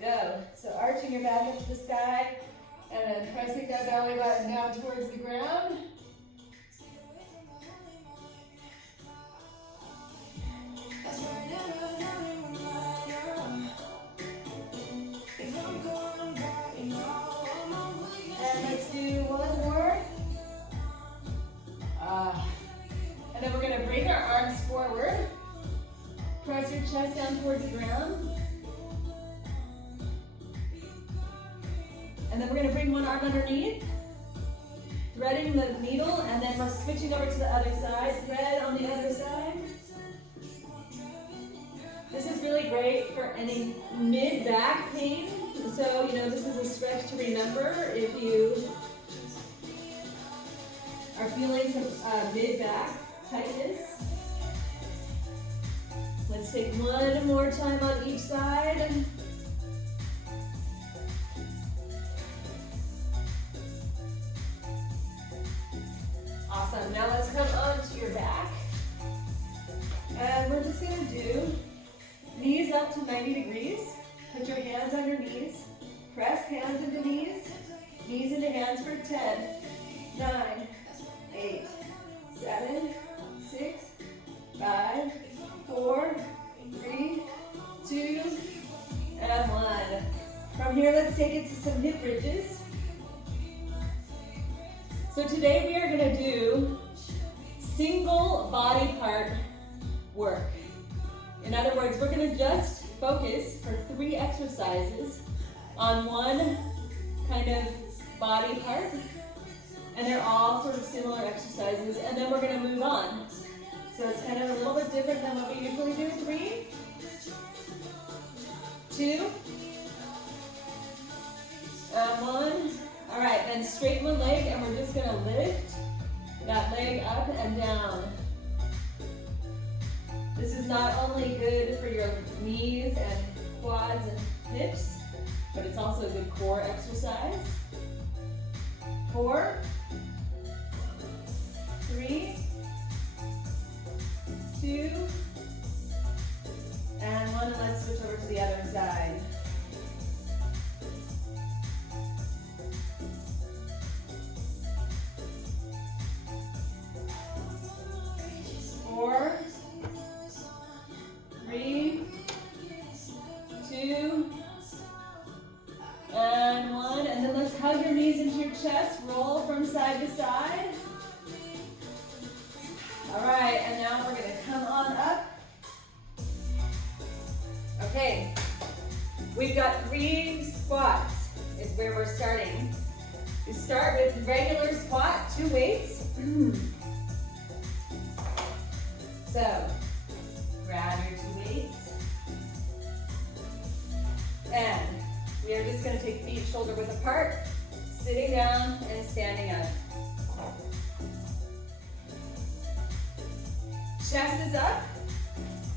go. So arching your back up to the sky and then pressing that belly button down towards the ground. And let's do one more. And then we're going to bring our arms forward. Press your chest down towards the ground. And then we're going to bring one arm underneath, threading the needle, and then we're switching over to the other side. Thread on the other side. This is really great for any mid-back pain. So, this is a stretch to remember if you are feeling some mid-back tightness. Let's take one more time on each side. Awesome. Now let's come onto your back. And we're just going to do knees up to 90 degrees. Put your hands on your knees. Press hands into knees. Knees into hands for 10, 9, 8, 7, 6, 5, 4, 3, 2, and 1. From here, let's take it to some hip bridges. So today we are going to do single body part work. In other words, we're going to just focus for 3 exercises on one kind of body part. And they're all sort of similar exercises. And then we're going to move on. So it's kind of a little bit different than what we usually do. 3, 2, and 1. All right, then straighten the leg, and we're just gonna lift that leg up and down. This is not only good for your knees and quads and hips, but it's also a good core exercise. 4, 3, 2, and 1, and let's switch over to the other side. 4, 3, 2, and 1. And then let's hug your knees into your chest. Roll from side to side. All right, and now we're going to come on up. Okay, we've got 3 squats is where we're starting. We start with regular squat, 2 weights. So, grab your 2 weights. And we are just going to take feet shoulder width apart, sitting down and standing up. Chest is up.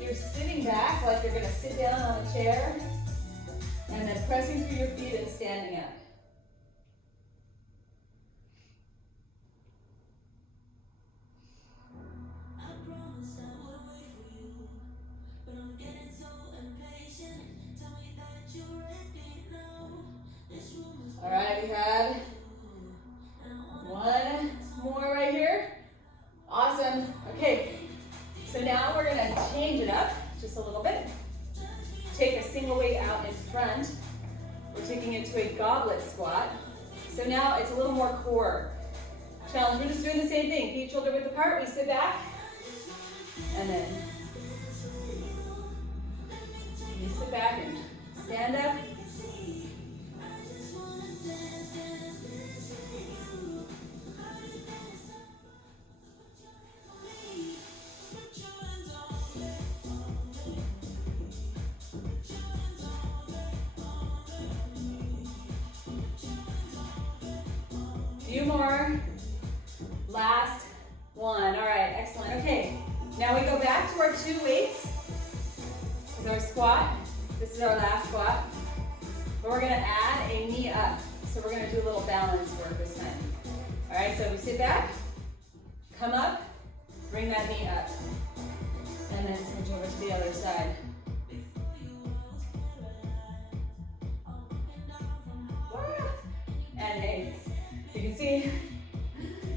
You're sitting back like you're going to sit down on a chair. And then pressing through your feet and standing up. All right, we have 1 more right here. Awesome. Okay, so now we're going to change it up just a little bit. Take a single weight out in front. We're taking it to a goblet squat. So now it's a little more core challenge. We're just doing the same thing. Feet shoulder width apart. We sit back. And then you sit back and stand up. Few more. Last one. All right, excellent. Okay, now we go back to our 2 weights with our squat. This is our last squat. But we're going to add a knee up. So we're going to do a little balance work this time. All right, so we sit back, come up, bring that knee up, and then switch over to the other side. And hey, you can see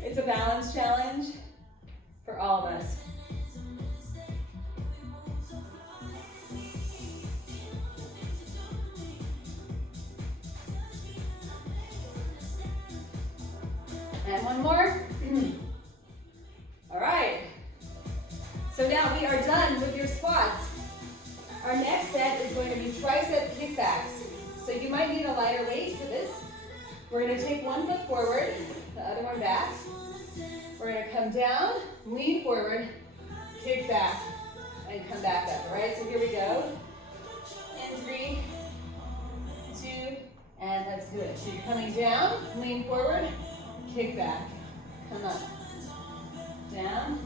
it's a balance challenge for all of us. And one more. All right. So now we are done with your squats. Our next set is going to be tricep kickbacks. So you might need a lighter weight for this. We're going to take one foot forward, the other one back. We're going to come down, lean forward, kick back, and come back up. All right, so here we go. In 3, 2, and let's do it. So you're coming down, lean forward, kick back, come up, down.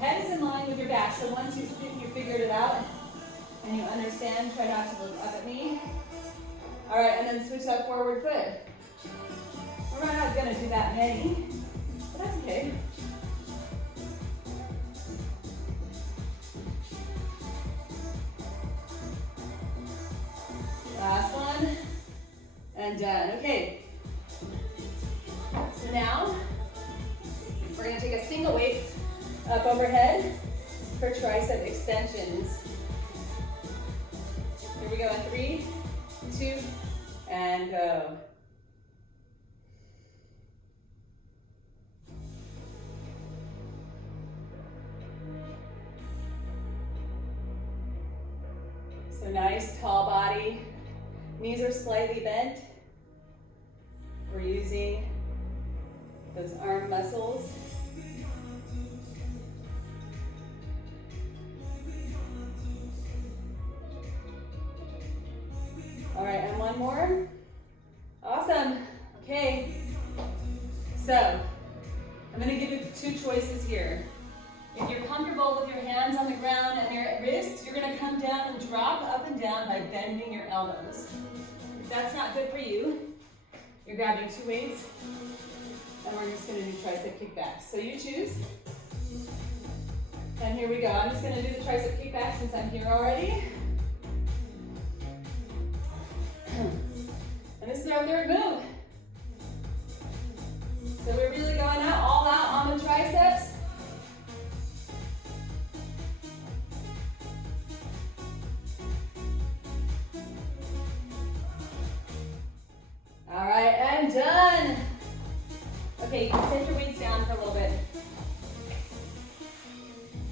Head is in line with your back, so once you figured it out and you understand, try not to look up at me. All right, and then switch that forward foot. We're not gonna do that many, but that's okay. Last one, and done. Okay. So now, we're gonna take a single weight up overhead for tricep extensions. Here we go in 3, 2, and go. So nice, tall body. Knees are slightly bent. We're using those arm muscles. All right, and one more. Awesome. Okay. So, I'm going to give you 2 choices here. If you're comfortable with your hands on the ground and your wrists, you're going to come down and drop up and down by bending your elbows. If that's not good for you, you're grabbing 2 weights, and we're just going to do tricep kickbacks. So you choose. And here we go. I'm just going to do the tricep kickback since I'm here already. And this is our 3rd move. So we're really going out, all out on the triceps. All right, and done. Okay, you can set your weights down for a little bit.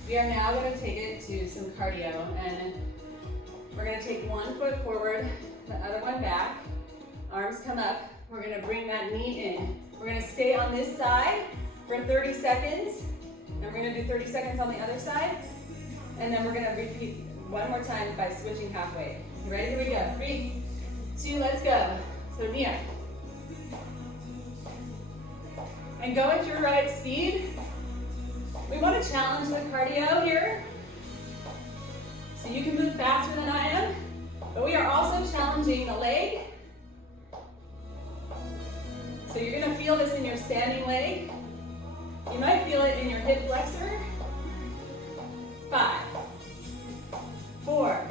We are now going to take it to some cardio, and we're going to take 1 foot forward, the other one back. Arms come up. We're going to bring that knee in. We're going to stay on this side for 30 seconds, and we're going to do 30 seconds on the other side, and then we're going to repeat one more time by switching halfway. You ready? Here we go. 3, 2, let's go. So knee up. And go at your right speed. We want to challenge the cardio here. So you can move faster than I am, but we are also challenging the leg. So you're going to feel this in your standing leg. You might feel it in your hip flexor. 5, 4,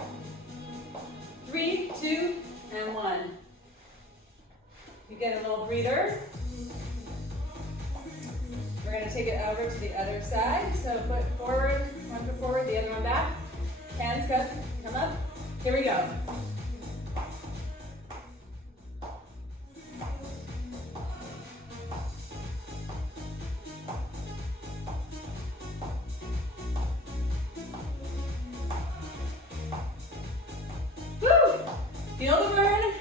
3, 2, and 1. You get a little breather. We're going to take it over to the other side. So foot forward, 1 foot forward, the other one back. Hands come up. Here we go. Woo! Feel the burn.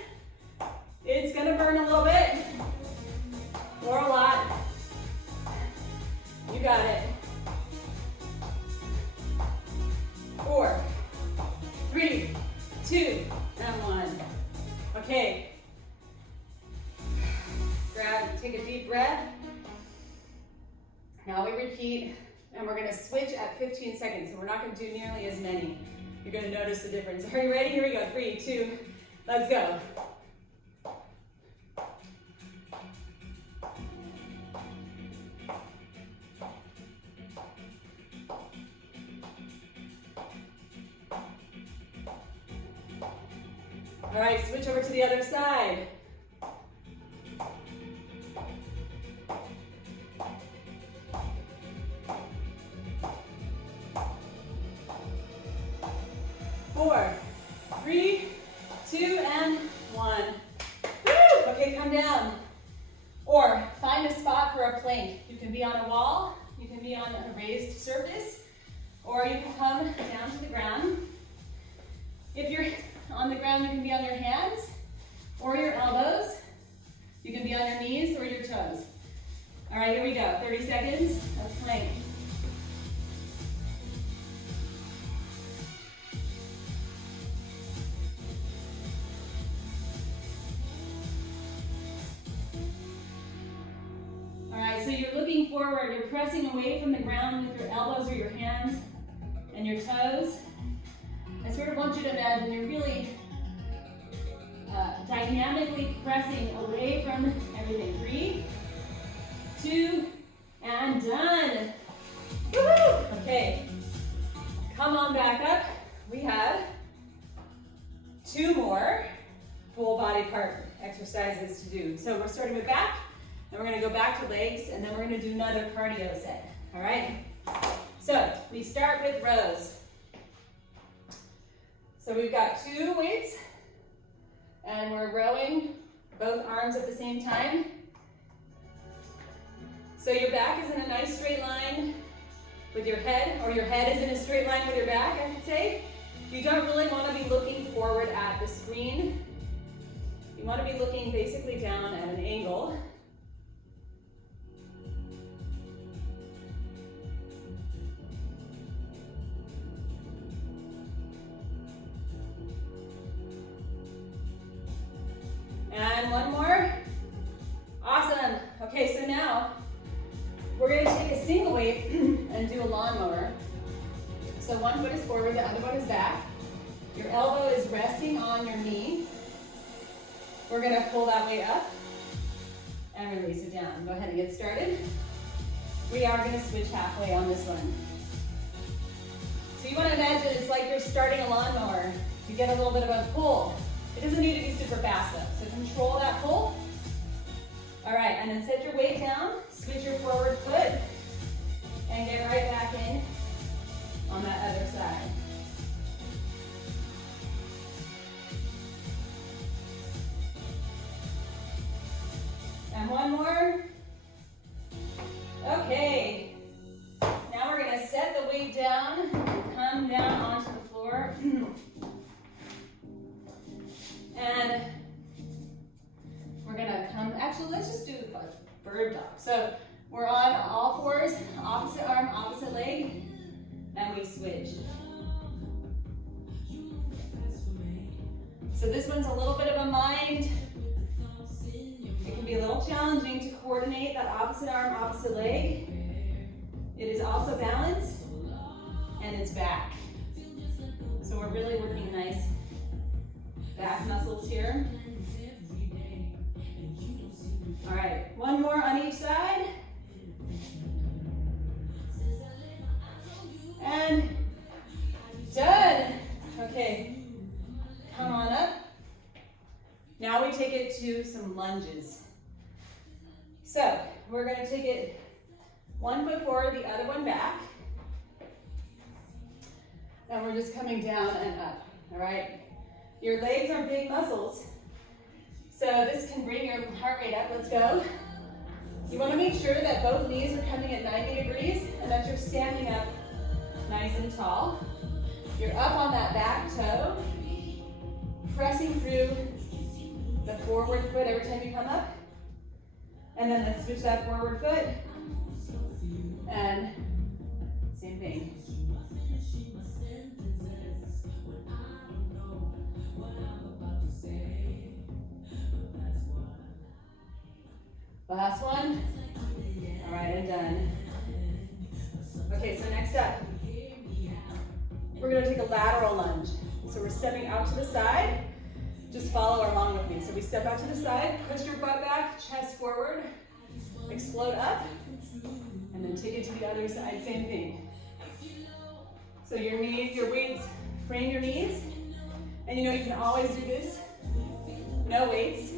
It's going to burn a little bit or a lot. You got it. 4, 3, 2, and 1. Okay. Take a deep breath. Now we repeat, and we're going to switch at 15 seconds. So we're not going to do nearly as many. You're going to notice the difference. Are you ready? Here we go. 3, 2, let's go. All right, switch over to the other side. down. Or find a spot for a plank. You can be on a wall, you can be on a raised surface, or you can come down to the ground. If you're on the ground, you can be on your hands or your elbows. You can be on your knees or your toes. All right, here we go. 30 seconds of plank. All right, so you're looking forward. You're pressing away from the ground with your elbows or your hands and your toes. I sort of want you to imagine you're really dynamically pressing away from everything. 3, 2, and done. Woo-hoo! Okay, come on back up. We have 2 more full body part exercises to do. So we're starting with back, and we're gonna go back to legs, and then we're gonna do another cardio set, all right? So we start with rows. So we've got 2 weights, and we're rowing both arms at the same time. So your back is in a nice straight line with your head, or your head is in a straight line with your back, I should say. You don't really want to be looking forward at the screen. You want to be looking basically down at an angle. And one more. Awesome. Okay, so now we're going to take a single weight and do a lawnmower. So one foot is forward, the other one is back. Your elbow is resting on your knee. We're going to pull that weight up and release it down. Go ahead and get started. We are going to switch halfway on this one. So you want to imagine it's like you're starting a lawnmower. You get a little bit of a pull. It doesn't need to be super fast though, so control that pull. All right, and then set your weight down, switch your forward foot, and get right back in on that other side. And one more. Okay, now we're gonna set the weight down and come down onto the floor. And we're gonna come, actually let's just do the bird dog. So we're on all fours, opposite arm, opposite leg, and we switch. So this one's a little bit of a mind. It can be a little challenging to coordinate that opposite arm, opposite leg. It is also balanced, and it's back. So we're really working nice back muscles here. All right, one more on each side. And done. Okay, come on up. Now we take it to some lunges. So we're gonna take it 1 foot forward, the other one back. And we're just coming down and up, all right? Your legs are big muscles, so this can bring your heart rate up. Let's go. You want to make sure that both knees are coming at 90 degrees and that you're standing up nice and tall. You're up on that back toe, pressing through the forward foot every time you come up. And then let's switch that forward foot. And same thing. Last one. All right, I'm done. Okay, so next up, we're gonna take a lateral lunge. So we're stepping out to the side. Just follow along with me. So we step out to the side, push your butt back, chest forward, explode up, and then take it to the other side, same thing. So your knees, your weights, frame your knees. And you know you can always do this, no weights.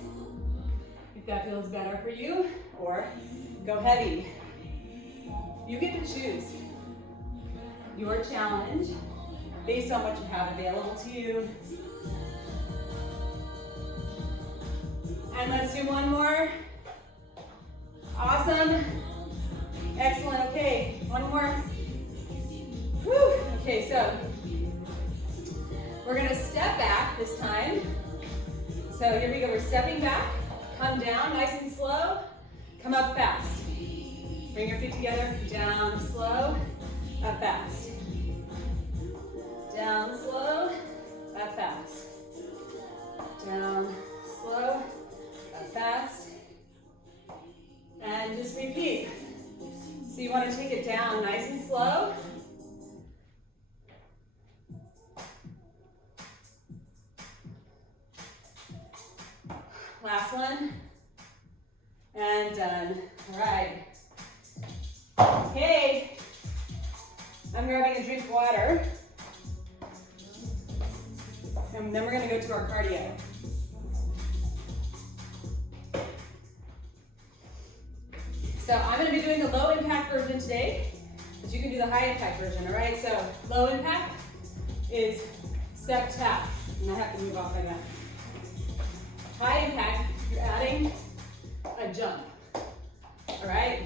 If that feels better for you, or go heavy. You get to choose your challenge based on what you have available to you. And And let's do one more. Awesome. Excellent. Okay, one more. Whew. Okay, so we're gonna step back this time. So here we go, we're stepping back, come down nice and slow, come up fast. Bring your feet together, down slow, up fast. Down slow, up fast. Down slow, up fast. And just repeat. So you want to take it down nice and slow. Last one. And done. All right. Okay. I'm grabbing a drink of water. And then we're going to go to our cardio. So I'm going to be doing the low impact version today, but you can do the high impact version, all right? So low impact is step tap, and I have to move off like that. High impact, you're adding a jump, all right?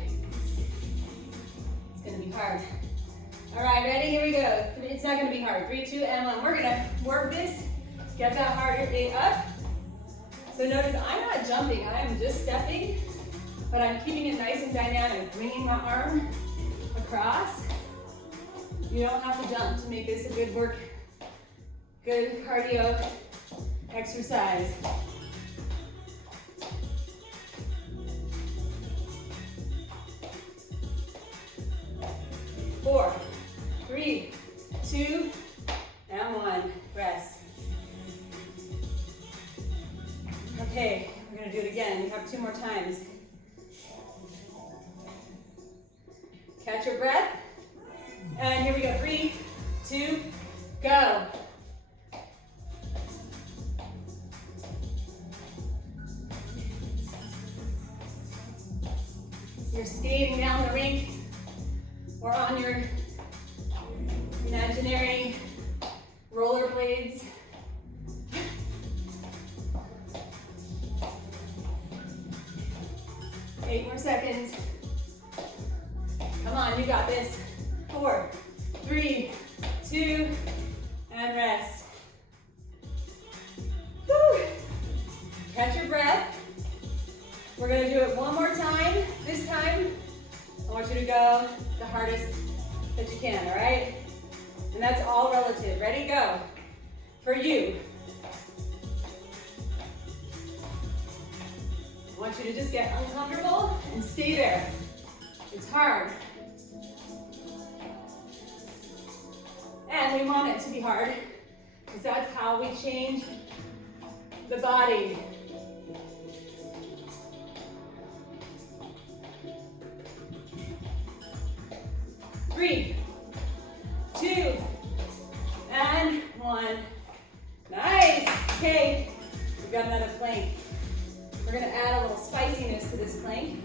It's going to be hard. All right, ready? Here we go. It's not going to be hard. 3, 2, and 1. We're going to work this, get that heart rate up. So notice I'm not jumping, I am just stepping, but I'm keeping it nice and dynamic, bringing my arm across. You don't have to jump to make this a good work, good cardio exercise. Four, 3, 2, and 1. Rest. Okay, we're gonna do it again. We have 2 more times. Catch your breath. And here we go. 3, 2, go. You're skating down the rink or on your imaginary rollerblades. Eight more seconds. Come on, you got this. 4, 3, 2, and rest. Whew. Catch your breath. We're gonna do it one more time. This time, I want you to go the hardest that you can, all right? And that's all relative. Ready, go. For you. I want you to just get uncomfortable and stay there. It's hard. And we want it to be hard because that's how we change the body. Three, 2, and 1. Nice. Okay, we've got another plank. We're gonna add a little spiciness to this plank.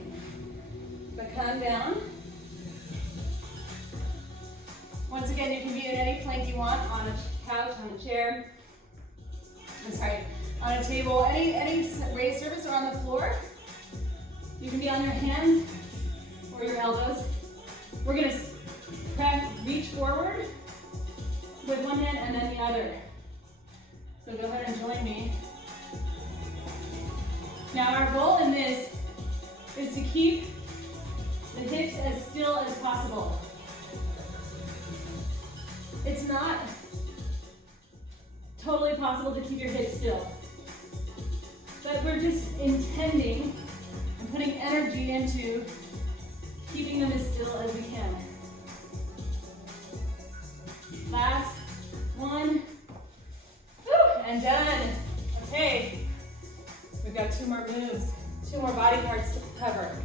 But come down. Once again, you can be in any plank you want, on a couch, on a chair. I'm sorry, on a table, any raised surface or on the floor. You can be on your hands or your elbows. We're gonna reach forward with one hand and then the other. So go ahead and join me. Now our goal in this is to keep the hips as still as possible. It's not totally possible to keep your hips still, but we're just intending and putting energy into keeping them as still as we can. Last one. Woo, and done. Okay, we've got 2 more moves, 2 more body parts to cover,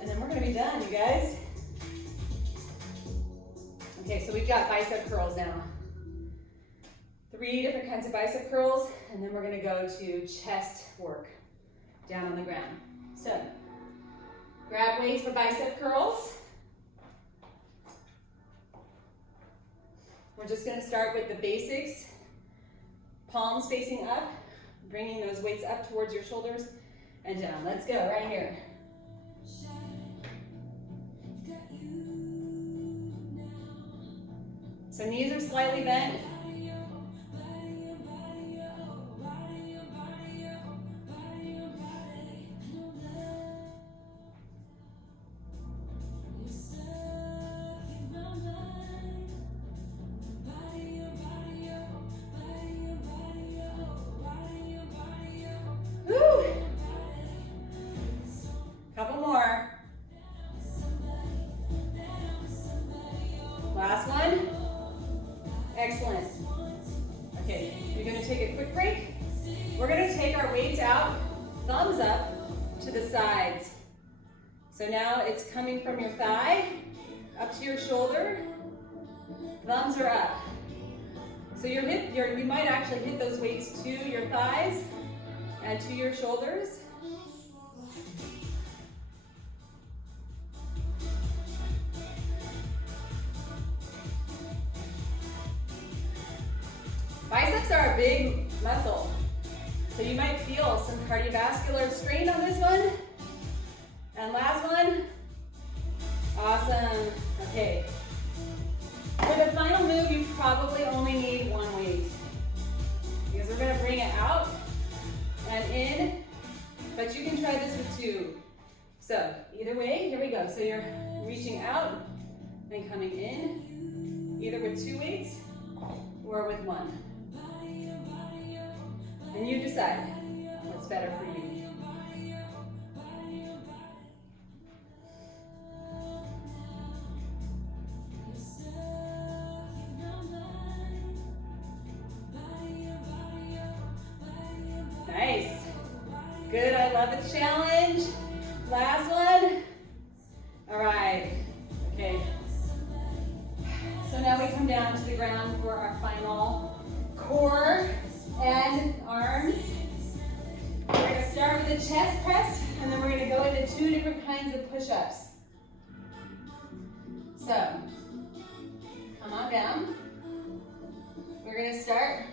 and then we're gonna be done, you guys. Okay, so we've got bicep curls now. 3 different kinds of bicep curls, and then we're gonna go to chest work down on the ground. So, grab weights for bicep curls. We're just gonna start with the basics. Palms facing up, bringing those weights up towards your shoulders and down. Let's go right here. So knees are slightly bent. Couple more. Last one. Excellent. Okay, you're gonna take a quick break. We're gonna take our weights out, thumbs up to the sides. So now it's coming from your thigh up to your shoulder. Thumbs are up. So you might actually hit those weights to your thighs and to your shoulders. Biceps are a big muscle, so you might feel some cardiovascular strain on this one. And last one. Awesome. Okay. For the final move, you probably only need one weight, because we're gonna bring it out and in, but you can try this with two. So either way, here we go. So you're reaching out and coming in, either with two weights or with one. And you decide what's better for you. Nice. Good, I love a challenge. Last one. All right, okay. So now we come down to the ground for our final core and arms. We're gonna start with a chest press, and then we're gonna go into two different kinds of push-ups. So, come on down. We're gonna start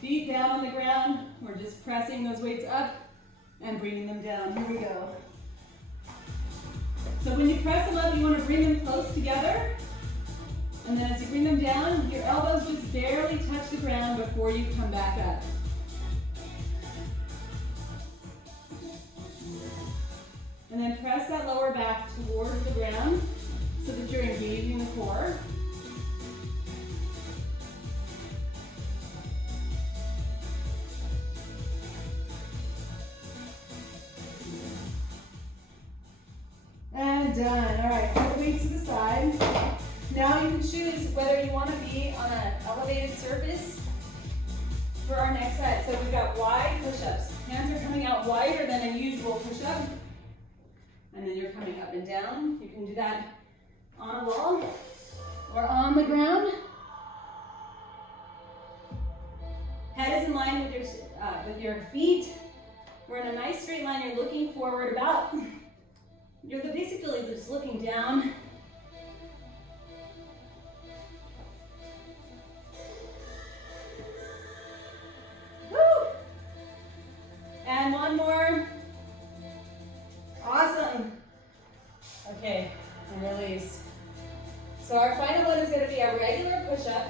feet down on the ground. We're just pressing those weights up and bringing them down. Here we go. So when you press them up, you want to bring them close together. And then as you bring them down, your elbows just barely touch the ground before you come back up. And then press that lower back towards the ground so that you're engaging the core. And done. All right, so weights to the side. Now you can choose whether you want to be on an elevated surface for our next set. So we've got wide push-ups. Hands are coming out wider than a usual push-up. And then you're coming up and down. You can do that on a wall or on the ground. Head is in line with your feet. We're in a nice straight line. You're looking forward about. You're basically just looking down. Woo! And one more. Awesome. Okay, and release. So our final one is going to be a regular push-up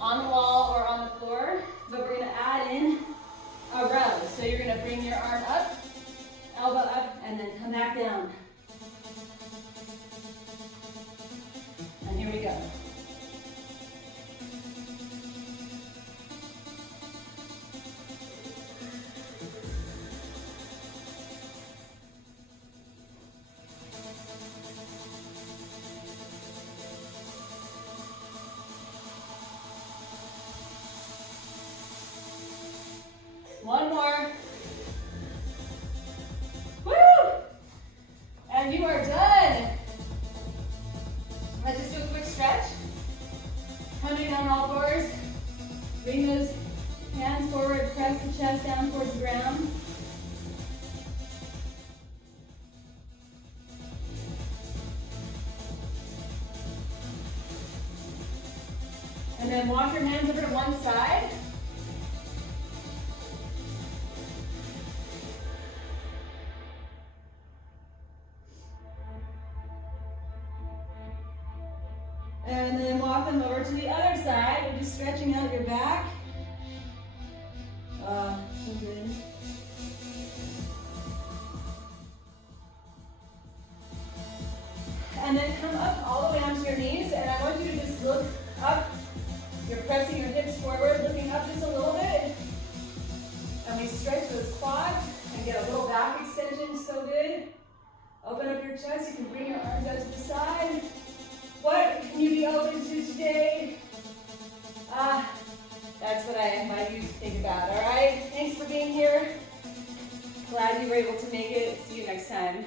on the wall or on the floor, but we're going to add in a row. So you're going to bring your arm up, elbow up, and then come back down. And here we go. One more. Woo! And you are done. Let's just do a quick stretch. Coming down all fours. Bring those hands forward, press the chest down towards the ground. And then walk your hands over to one side. them over to the other side. You're just stretching out your back. So good. And then come up all the way onto your knees, and I want you to just look up. You're pressing your hips forward, looking up just a little bit. And we stretch those quads and get a little back extension, so good. Open up your chest, you can bring your arms out to the side. What can you be open to today? That's what I invite you to think about, all right? Thanks for being here. Glad you were able to make it. See you next time.